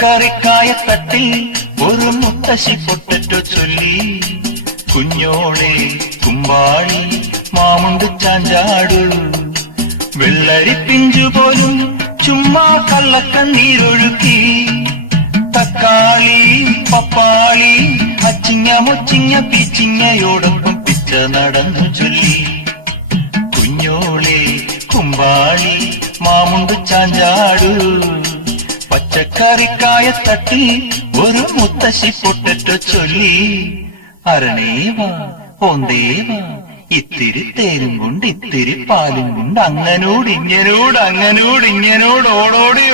പച്ചക്കറിക്കായത്തട്ടിൽ ഒരു മുത്തശ്ശി പൊട്ടറ്റോ ചൊല്ലി. കുഞ്ഞോളെ കുമ്പാളി മാമുണ്ട് ചാഞ്ചാടു, വെള്ളരി പിഞ്ചുപോലും ചുമ്മാ കള്ളക്കണ്ണീരൊഴുക്കി. തക്കാളി പപ്പാളി അച്ചിങ്ങ മുച്ചിങ്ങ പീച്ചിങ്ങയോടൊപ്പം പിച്ച നടന്നു ചൊല്ലി. കുഞ്ഞോളെ കുമ്പാളി മാമുണ്ട് ചാഞ്ചാടു, പച്ചക്കറിക്കായത്തട്ടിൽ ഒരു മുത്തശ്ശി പൊട്ടറ്റോ ചൊല്ലി. അരണേവാ ഓന്തേവാ ഇത്തിരി തേനും കൊണ്ട് ഇത്തിരി പാലും കൊണ്ട് അങ്ങനോട് ഇങ്ങനോട് ഓടോടി